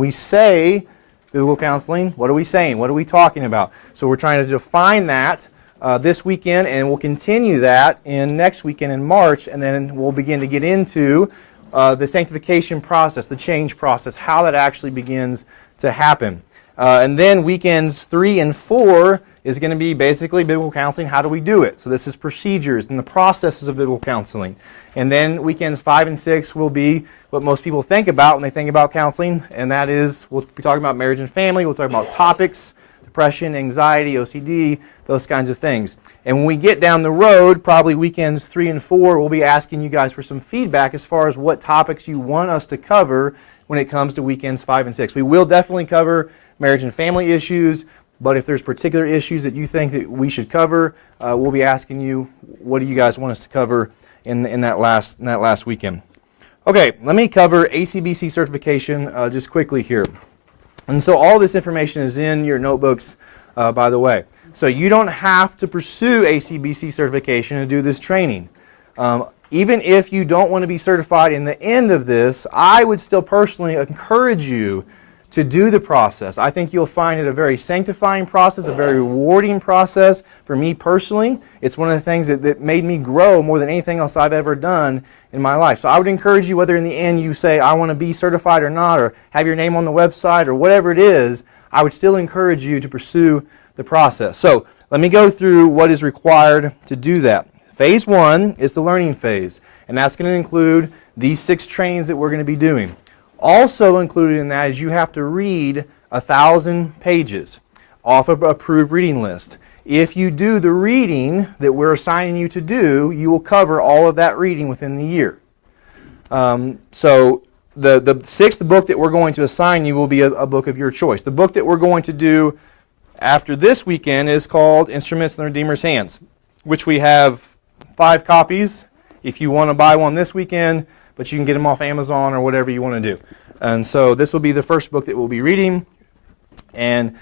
We say biblical counseling, what are we saying? What are we talking about? So we're trying to define that this weekend, and we'll continue that in next weekend in March, and then we'll begin to get into the sanctification process, the change process, how that actually begins to happen. And then weekends 3 and 4 is going to be basically biblical counseling. How do we do it? So this is procedures and the processes of biblical counseling. And then weekends 5 and 6 will be what most people think about when they think about counseling, and that is we'll be talking about marriage and family. We'll talk about topics, depression, anxiety, OCD, those kinds of things. And when we get down the road, probably weekends 3 and 4, we'll be asking you guys for some feedback as far as what topics you want us to cover when it comes to weekends 5 and 6. We will definitely cover marriage and family issues, but if there's particular issues that you think that we should cover, we'll be asking you, what do you guys want us to cover in that last weekend? Okay, let me cover ACBC certification just quickly here. And so all this information is in your notebooks, by the way. So you don't have to pursue ACBC certification and do this training. Even if you don't want to be certified in the end of this, I would still personally encourage you to do the process. I think you'll find it a very sanctifying process, a very rewarding process. For me personally, it's one of the things that made me grow more than anything else I've ever done in my life. So I would encourage you, whether in the end you say, I want to be certified or not, or have your name on the website, or whatever it is, I would still encourage you to pursue the process. So let me go through what is required to do that. Phase 1 is the learning phase, and that's going to include these 6 trainings that we're going to be doing. Also included in that is you have to read 1,000 pages off of an approved reading list. If you do the reading that we're assigning you to do, you will cover all of that reading within the year. So the 6th book that we're going to assign you will be a book of your choice. The book that we're going to do after this weekend is called Instruments in the Redeemer's Hands, which we have 5 copies if you want to buy one this weekend, but you can get them off Amazon or whatever you want to do. And so this will be the first book that we'll be reading. And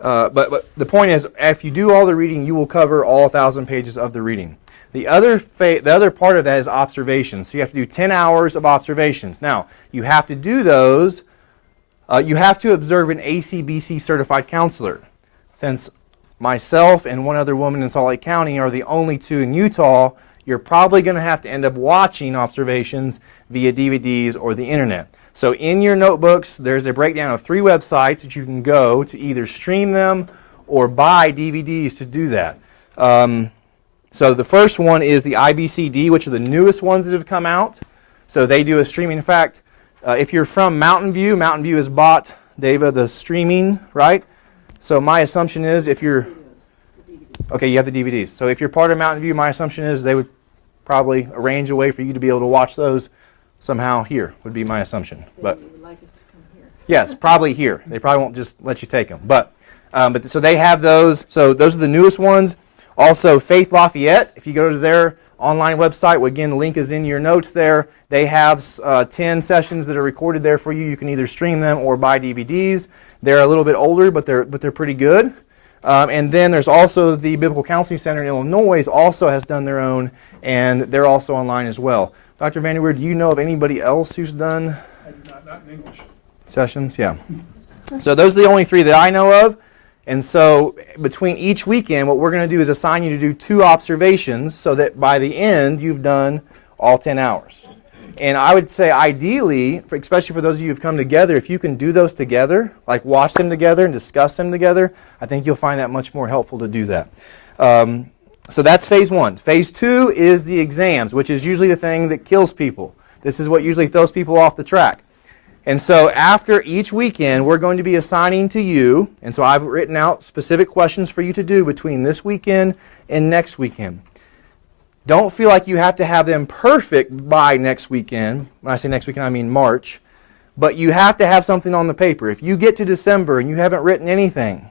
but the point is, if you do all the reading, you will cover all 1,000 pages of the reading. The other part of that is observations. So you have to do 10 hours of observations. Now, you have to do those. You have to observe an ACBC certified counselor. Since myself and one other woman in Salt Lake County are the only 2 in Utah, you're probably going to have to end up watching observations via DVDs or the internet. So in your notebooks, there's a breakdown of 3 websites that you can go to either stream them or buy DVDs to do that. So the first one is the IBCD, which are the newest ones that have come out. So they do a streaming. In fact, if you're from Mountain View has bought, Dava, the streaming, right? So my assumption is if you're... Okay, you have the DVDs. So if you're part of Mountain View, my assumption is they would probably arrange a way for you to be able to watch those somehow here, would be my assumption. But would like us to come here. Yes, probably here. They probably won't just let you take them. But so they have those. So those are the newest ones. Also, Faith Lafayette, if you go to their online website, again, the link is in your notes there. They have 10 sessions that are recorded there for you. You can either stream them or buy DVDs. They're a little bit older, but they're pretty good. And then there's also the Biblical Counseling Center in Illinois also has done their own, and they're also online as well. Dr. Vanderweer, do you know of anybody else who's done I do not in English. Sessions? Yeah. So those are the only 3 that I know of. And so between each weekend, what we're going to do is assign you to do 2 observations so that by the end, you've done all 10 hours. And I would say ideally, especially for those of you who've come together, if you can do those together, like watch them together and discuss them together, I think you'll find that much more helpful to do that. So that's phase 1. Phase 2 is the exams, which is usually the thing that kills people. This is what usually throws people off the track. And so after each weekend, we're going to be assigning to you, and so I've written out specific questions for you to do between this weekend and next weekend. Don't feel like you have to have them perfect by next weekend. When I say next weekend, I mean March. But you have to have something on the paper. If you get to December and you haven't written anything,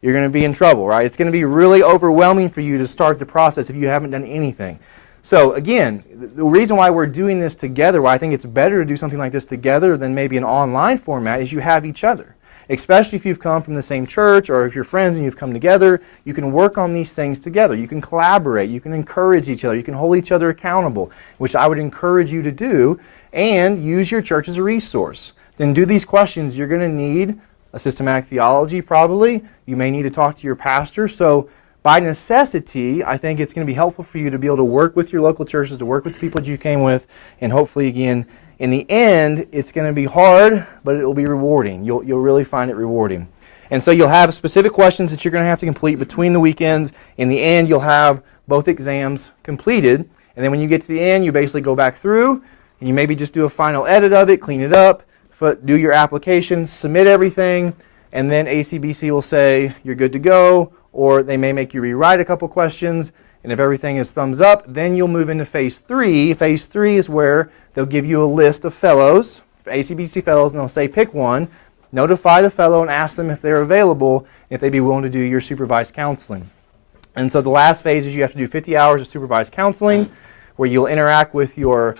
you're going to be in trouble, right? It's going to be really overwhelming for you to start the process if you haven't done anything. So again, the reason why we're doing this together, why I think it's better to do something like this together than maybe an online format, is you have each other. Especially if you've come from the same church or if you're friends and you've come together, you can work on these things together. You can collaborate. You can encourage each other. You can hold each other accountable, which I would encourage you to do, and use your church as a resource. then do these questions. You're going to need a systematic theology probably. You may need to talk to your pastor. So by necessity, I think it's going to be helpful for you to be able to work with your local churches, to work with the people that you came with, and hopefully, again, in the end, it's going to be hard, but it will be rewarding. You'll really find it rewarding. And so you'll have specific questions that you're going to have to complete between the weekends. In the end, you'll have both exams completed. And then when you get to the end, you basically go back through, and you maybe just do a final edit of it, clean it up, do your application, submit everything, and then ACBC will say you're good to go, or they may make you rewrite a couple questions, and if everything is thumbs up, then you'll move into Phase 3. Phase 3 is where they'll give you a list of fellows, ACBC fellows, and they'll say pick one, notify the fellow and ask them if they're available, if they'd be willing to do your supervised counseling. And so the last phase is you have to do 50 hours of supervised counseling, where you'll interact with your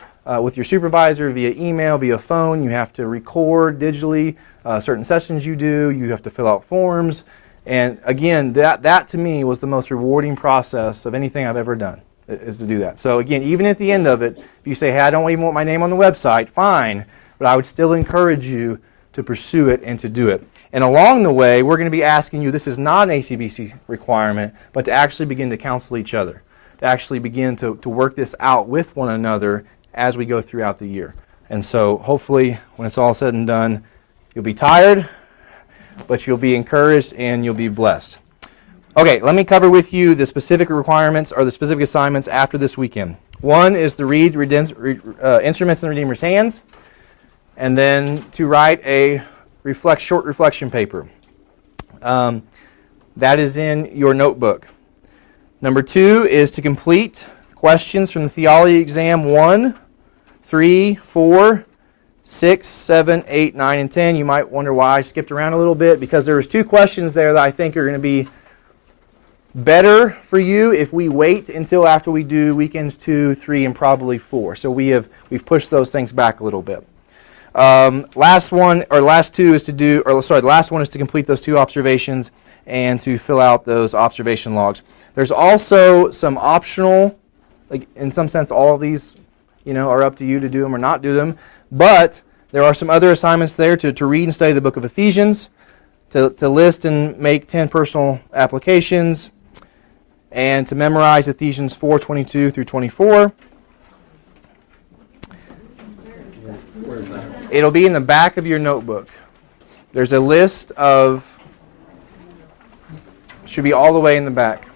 supervisor via email, via phone. You have to record digitally certain sessions you do. You have to fill out forms. And again, that to me was the most rewarding process of anything I've ever done, is to do that. So again, even at the end of it, if you say, hey, I don't even want my name on the website, fine. But I would still encourage you to pursue it and to do it. And along the way, we're going to be asking you, this is not an ACBC requirement, but to actually begin to counsel each other, to actually begin to work this out with one another as we go throughout the year. And so hopefully, when it's all said and done, you'll be tired, but you'll be encouraged and you'll be blessed. Okay, let me cover with you the specific requirements or the specific assignments after this weekend. One is to read Instruments in the Redeemer's Hands, and then to write a short reflection paper. That is in your notebook. Number 2 is to complete questions from the Theology Exam 1, 3, 4, 6, 7, 8, 9, and 10. You might wonder why I skipped around a little bit, because there was 2 questions there that I think are going to be better for you if we wait until after we do weekends 2, 3, and probably 4. So we've pushed those things back a little bit. The last one is to complete those 2 observations and to fill out those observation logs. There's also some optional, like in some sense all of these, are up to you to do them or not do them, but there are some other assignments there to read and study the book of Ephesians, to list and make 10 personal applications, and to memorize Ephesians 4:22 through 24. It'll be in the back of your notebook. There's a list of, should be all the way in the back.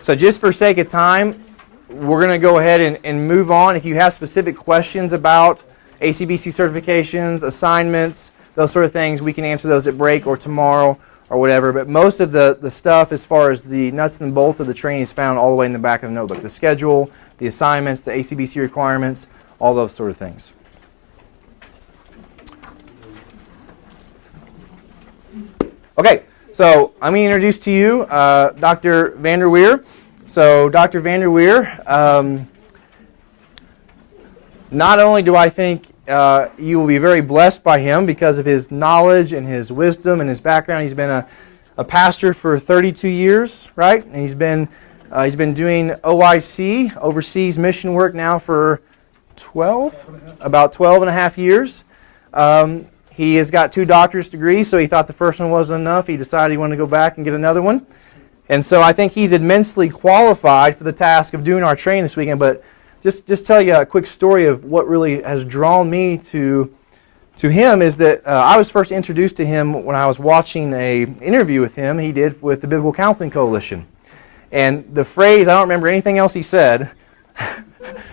So just for sake of time, we're going to go ahead and move on. If you have specific questions about ACBC certifications, assignments, those sort of things, we can answer those at break or tomorrow or whatever. But most of the stuff as far as the nuts and bolts of the training is found all the way in the back of the notebook. The schedule, the assignments, the ACBC requirements, all those sort of things. Okay, so I'm going to introduce to you Dr. Vanderweer. So Dr. Vanderweer, not only do I think you will be very blessed by him because of his knowledge and his wisdom and his background. He's been a pastor for 32 years, right? And he's been doing OIC, overseas mission work now for about 12 and a half years. He has got 2 doctorate degrees, so he thought the first one wasn't enough. He decided he wanted to go back and get another one. And so I think he's immensely qualified for the task of doing our training this weekend. But just tell you a quick story of what really has drawn me to him is that I was first introduced to him when I was watching an interview with him he did with the Biblical Counseling Coalition. And the phrase, I don't remember anything else he said.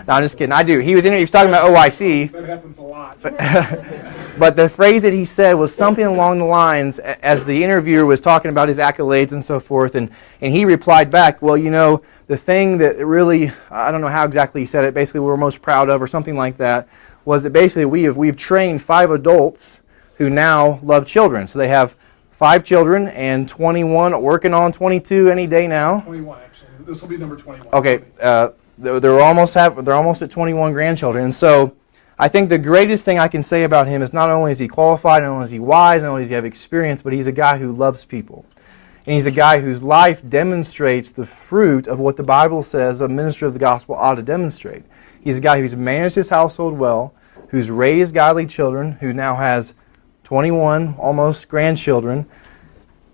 No, I'm just kidding. I do. He was talking about OIC. That happens a lot. But the phrase that he said was something along the lines, as the interviewer was talking about his accolades and so forth, and he replied back, well, the thing that really, I don't know how exactly he said it, basically we're most proud of or something like that, was that basically we've trained 5 adults who now love children. So they have 5 children and 21 working on 22 any day now. 21, actually. This will be number 21. Okay. They're almost at 21 grandchildren. And so I think the greatest thing I can say about him is not only is he qualified, not only is he wise, not only does he have experience, but he's a guy who loves people. And he's a guy whose life demonstrates the fruit of what the Bible says a minister of the gospel ought to demonstrate. He's a guy who's managed his household well, who's raised godly children, who now has 21 almost grandchildren,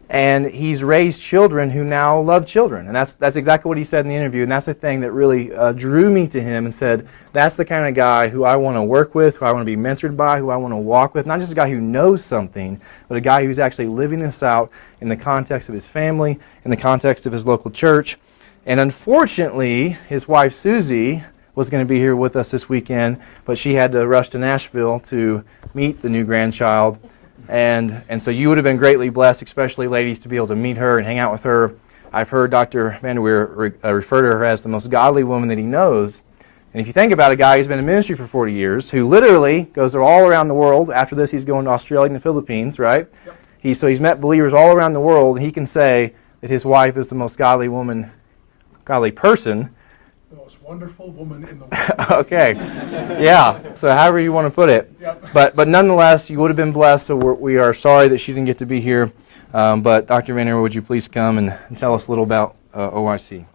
and he's raised children who now love children. And that's exactly what he said in the interview, and that's the thing that really drew me to him and said, that's the kind of guy who I want to work with, who I want to be mentored by, who I want to walk with. Not just a guy who knows something, but a guy who's actually living this out in the context of his family, in the context of his local church. And unfortunately, his wife Susie was going to be here with us this weekend, but she had to rush to Nashville to meet the new grandchild. And so you would have been greatly blessed, especially ladies, to be able to meet her and hang out with her. I've heard Dr. Vanderweer refer to her as the most godly woman that he knows. And if you think about a guy who's been in ministry for 40 years, who literally goes all around the world. After this, he's going to Australia and the Philippines, right? Yep. So he's met believers all around the world, and he can say that his wife is the most godly woman, godly person. The most wonderful woman in the world. Okay. Yeah. So however you want to put it. Yep. But nonetheless, you would have been blessed, so we are sorry that she didn't get to be here. But Dr. Vanderweer, would you please come and tell us a little about OIC?